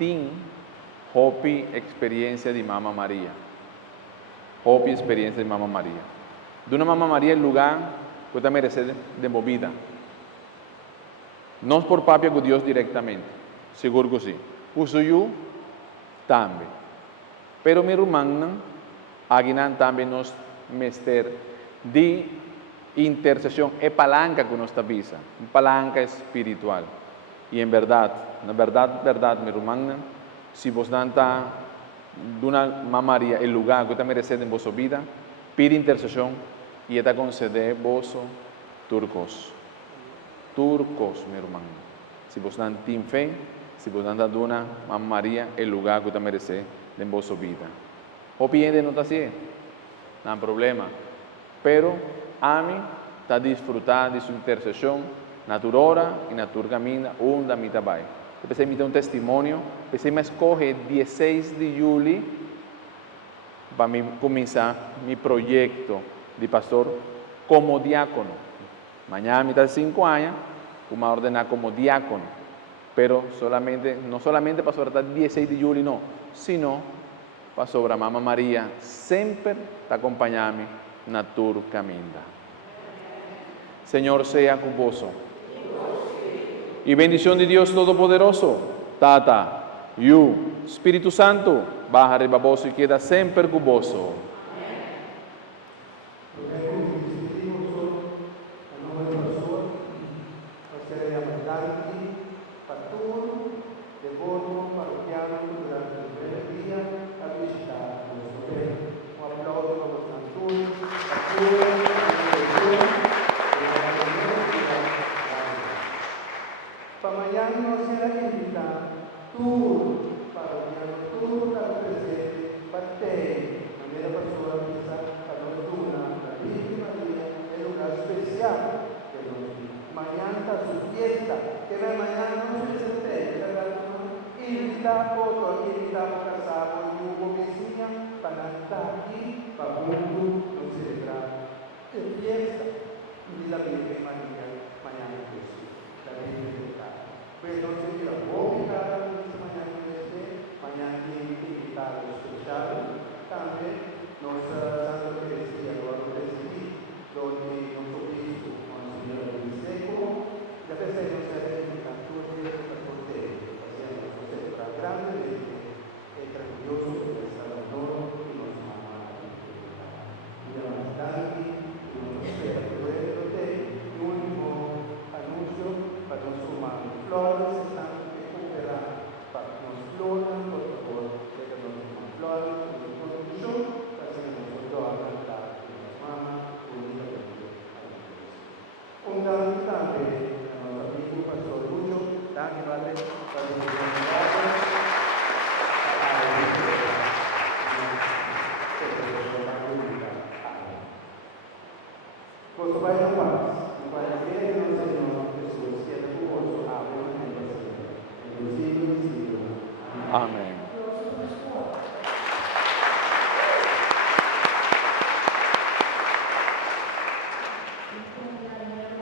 tem hopi experiência de Mama Maria. Hopi experiência de Mama Maria. De uma Mama Maria, o lugar que você merece de movida. Não por papia com Deus diretamente, seguro que sim. O suyo também. Pero mi irmã, aqui também nos mester de intercessão é palanca que nos avisa, palanca espiritual. E em verdade, na verdade, minha irmã, se você não está de uma Mamma Maria, o lugar que você merece em vossa vida, pide intercessão e ela concede vos turcos. Turcos, meu irmão. Se você não tem fé, se você não está de uma Mamma Maria, o lugar que você merece em vossa vida. O piede não está assim, não há problema. Pero, ame, está desfrutar de sua intercessão, na tua hora e na tua caminho, onde a mim vai. Eu pensei me dar um testemunho, pensei me escolher 16 de julho para começar meu projeto de pastor como diácono. Amanhã, a mitad de 5 años, vamos a ordenar como diácono. Pero no solamente para sobre el 16 de julio, no, sino para sobre Mamma Maria, siempre te acompañame en tu camino. Señor, sea con vos. Y bendición de Dios Todopoderoso, Tata, Yu, Espíritu Santo, baja arriba vos y queda siempre con vos. Amén.